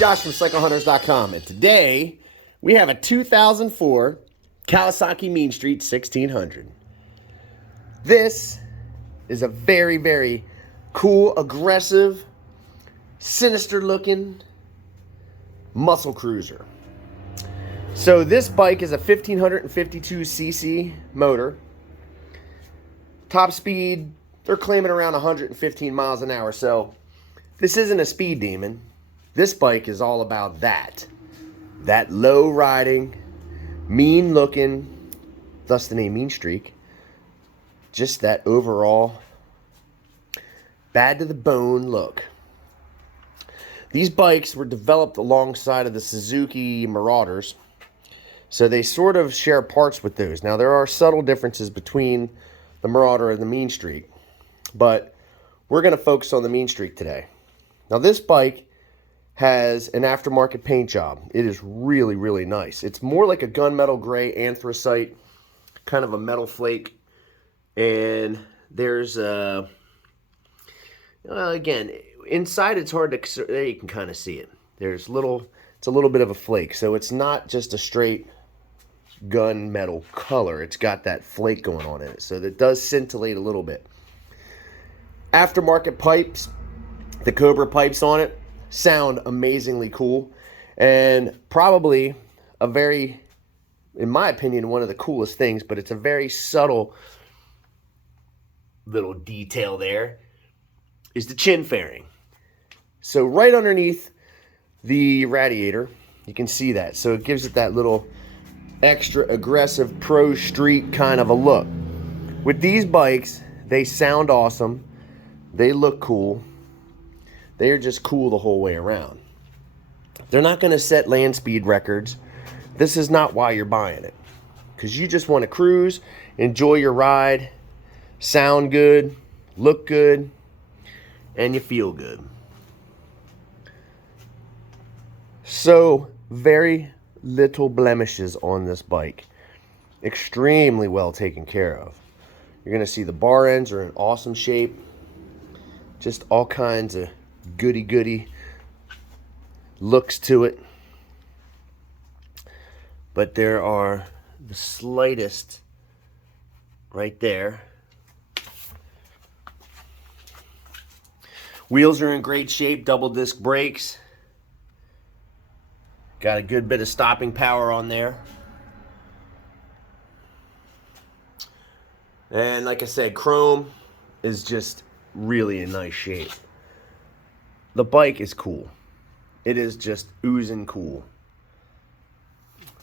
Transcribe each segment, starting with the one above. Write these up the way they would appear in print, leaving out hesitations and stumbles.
Josh from CycleHunters.com, and today we have a 2004 Kawasaki Mean Streak 1600. This is a very, very cool, aggressive, sinister-looking muscle cruiser. So this bike is a 1552cc motor. Top speed, they're claiming around 115 miles an hour. So this isn't a speed demon. This bike is all about that. That low riding, mean looking, thus the name Mean Streak. Just that overall bad to the bone look. These bikes were developed alongside of the Suzuki Marauders, so they sort of share parts with those. Now there are subtle differences between the Marauder and the Mean Streak, but we're going to focus on the Mean Streak today. Now this bike has an aftermarket paint job. It is really, really nice. It's more like a gunmetal gray anthracite, kind of a metal flake. And there's, again, inside it's hard to, there you can kind of see it. There's it's a little bit of a flake. So it's not just a straight gunmetal color. It's got that flake going on in it. So it does scintillate a little bit. Aftermarket pipes, the Cobra pipes on it, sound amazingly cool, and probably a very, in my opinion, one of the coolest things, but it's a very subtle little detail there, is the chin fairing. So right underneath the radiator, you can see that. So it gives it that little extra aggressive pro street kind of a look. With these bikes, they sound awesome. They look cool. They are just cool the whole way around. They're not going to set land speed records. This is not why you're buying it. Because you just want to cruise, enjoy your ride, sound good, look good, and you feel good. So, very little blemishes on this bike. Extremely well taken care of. You're going to see the bar ends are in awesome shape. Just all kinds of goody looks to it, but there are the slightest right there. Wheels are in great shape, double disc brakes, got a good bit of stopping power on there, and like I said, chrome is just really in nice shape. The bike is cool. It is just oozing cool.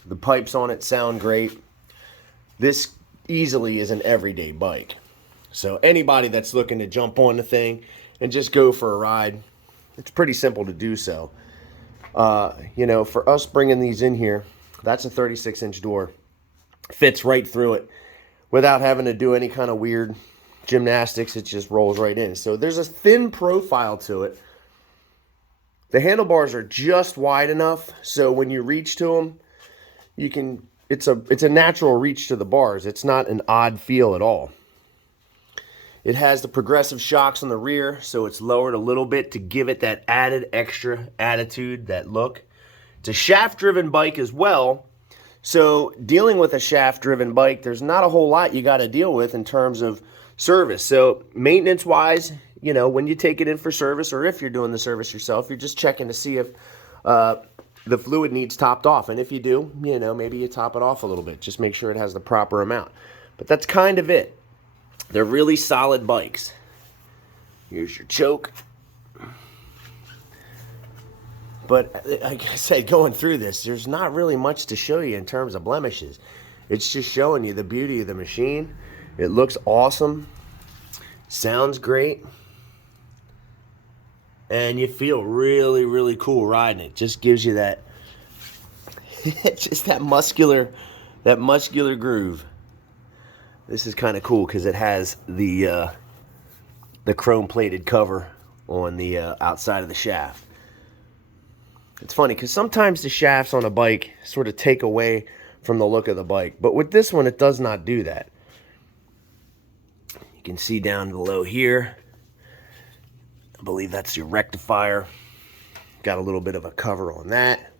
The pipes on it sound great. This easily is an everyday bike. So anybody that's looking to jump on the thing and just go for a ride, it's pretty simple to do so. You know, for us bringing these in here, that's a 36-inch door. Fits right through it without having to do any kind of weird gymnastics. It just rolls right in. So there's a thin profile to it. The handlebars are just wide enough so when you reach to them, you can. It's a natural reach to the bars. It's not an odd feel at all. It has the progressive shocks on the rear, so it's lowered a little bit to give it that added extra attitude, that look. It's a shaft-driven bike as well, so dealing with a shaft-driven bike, there's not a whole lot you got to deal with in terms of service. So maintenance-wise, you know, when you take it in for service, or if you're doing the service yourself, you're just checking to see if the fluid needs topped off. And if you do, you know, maybe you top it off a little bit. Just make sure it has the proper amount. But that's kind of it. They're really solid bikes. Here's your choke. But like I said, going through this, there's not really much to show you in terms of blemishes. It's just showing you the beauty of the machine. It looks awesome. Sounds great. And you feel really, really cool riding it. Just gives you that, just that muscular groove. This is kind of cool because it has the chrome-plated cover on the outside of the shaft. It's funny because sometimes the shafts on a bike sort of take away from the look of the bike, but with this one, it does not do that. You can see down below here, I believe that's your rectifier. got a little bit of a cover on that.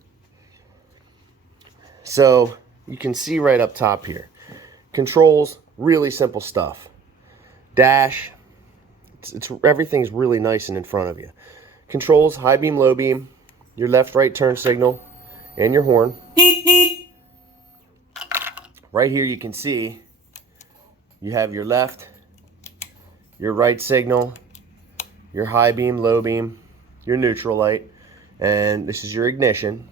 So you can see right up top here. Controls, really simple stuff. Dash, everything's really nice and in front of you. Controls, high beam, low beam, your left, right turn signal, and your horn. Right here you can see you have your left, your right signal, your high beam, low beam, your neutral light, and this is your ignition.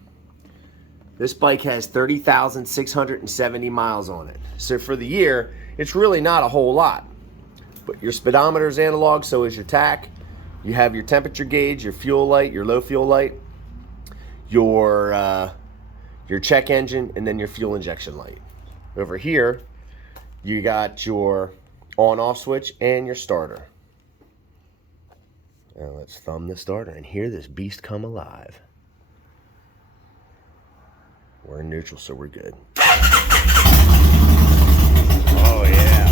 This bike has 30,670 miles on it. So for the year, it's really not a whole lot. But your speedometer is analog, so is your tach. You have your temperature gauge, your fuel light, your low fuel light, your check engine, and then your fuel injection light. Over here, you got your on-off switch and your starter. Now let's thumb the starter and hear this beast come alive. We're in neutral, so we're good. Oh yeah.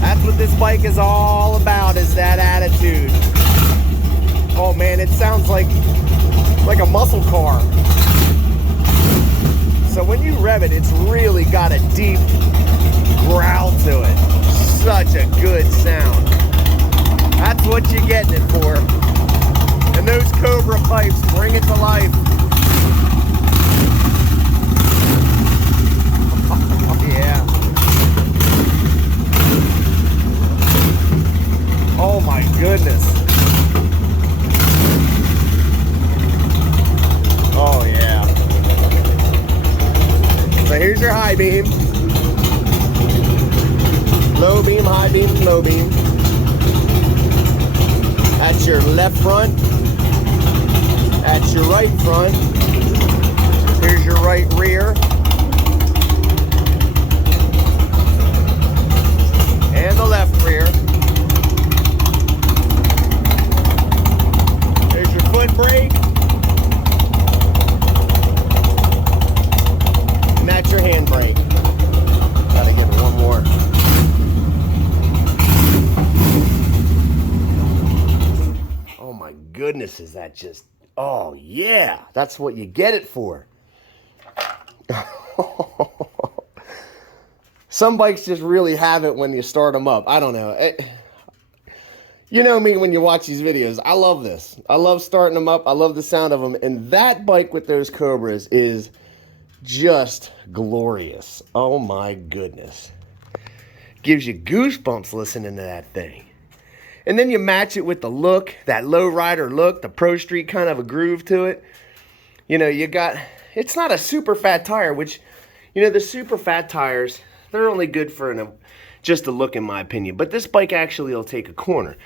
That's what this bike is all about, is that attitude. Oh man, it sounds like a muscle car. So when you rev it, it's really got a deep growl to it. Such a good sound. That's what you're getting it for. And those Cobra pipes bring it to life. Oh, yeah. Oh my goodness. Oh yeah. So here's your high beam. Low beam, high beam, low beam. That's your left front. That's your right front. Here's your right rear. And the left rear. There's your foot brake. And that's your hand brake. Gotta get one more. Oh my goodness, is that just, oh yeah, that's what you get it for. Some bikes just really have it when you start them up. I don't know. You know me when you watch these videos. I love this. I love starting them up. I love the sound of them. And that bike with those Cobras is just glorious. Oh my goodness. Gives you goosebumps listening to that thing. And then you match it with the look, that lowrider look, the Pro Street kind of a groove to it. You know, you got, it's not a super fat tire, which, you know, the super fat tires, they're only good for just a look in my opinion. But this bike actually will take a corner.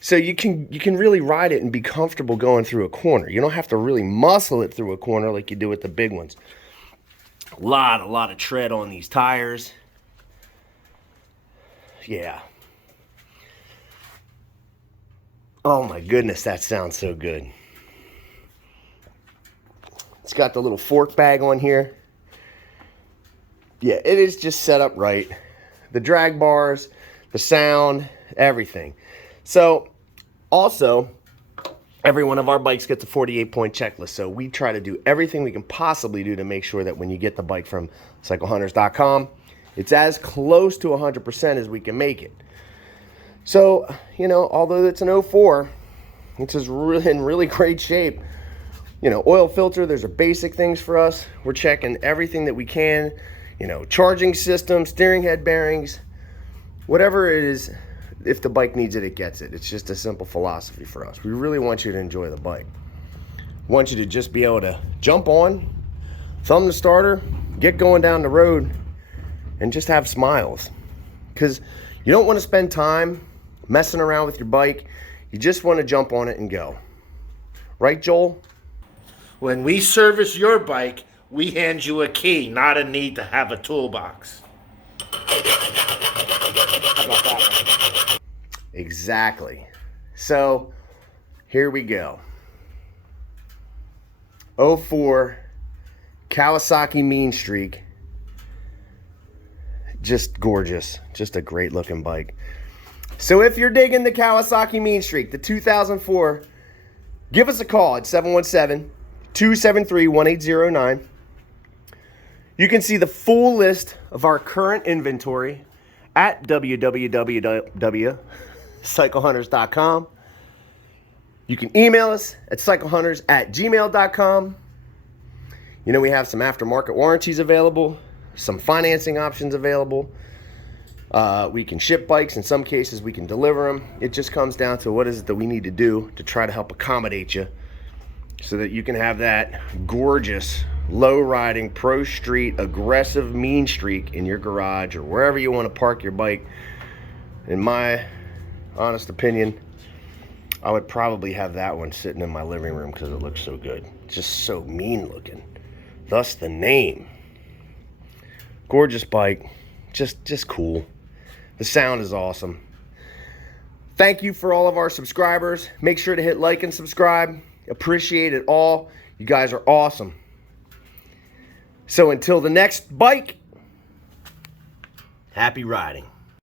So you can really ride it and be comfortable going through a corner. You don't have to really muscle it through a corner like you do with the big ones. A lot of tread on these tires. Yeah. Oh my goodness, that sounds so good. It's got the little fork bag on here. Yeah, it is just set up right. The drag bars, the sound, everything. So, also, every one of our bikes gets a 48-point checklist. So we try to do everything we can possibly do to make sure that when you get the bike from CycleHunters.com, it's as close to 100% as we can make it. So, you know, although it's an 04, it's just really in really great shape. You know, oil filter, those are basic things for us. We're checking everything that we can. You know, charging system, steering head bearings, whatever it is, if the bike needs it, it gets it. It's just a simple philosophy for us. We really want you to enjoy the bike. We want you to just be able to jump on, thumb the starter, get going down the road, and just have smiles. Because you don't want to spend time messing around with your bike. You just want to jump on it and go. Right, Joel? When we service your bike, we hand you a key, not a need to have a toolbox. How about that one? Exactly. So, here we go. 04 Kawasaki Mean Streak. Just gorgeous. Just a great looking bike. So if you're digging the Kawasaki Mean Streak, the 2004, give us a call at 717-273-1809. You can see the full list of our current inventory at www.cyclehunters.com. You can email us at cyclehunters@gmail.com. You know, we have some aftermarket warranties available, some financing options available. We can ship bikes. In some cases, we can deliver them. It just comes down to what is it that we need to do to try to help accommodate you so that you can have that gorgeous, low-riding, pro-street, aggressive Mean Streak in your garage or wherever you want to park your bike. In my honest opinion, I would probably have that one sitting in my living room because it looks so good. It's just so mean looking. Thus the name. Gorgeous bike. Just cool. The sound is awesome. Thank you for all of our subscribers. Make sure to hit like and subscribe. Appreciate it all. You guys are awesome. So until the next bike, happy riding.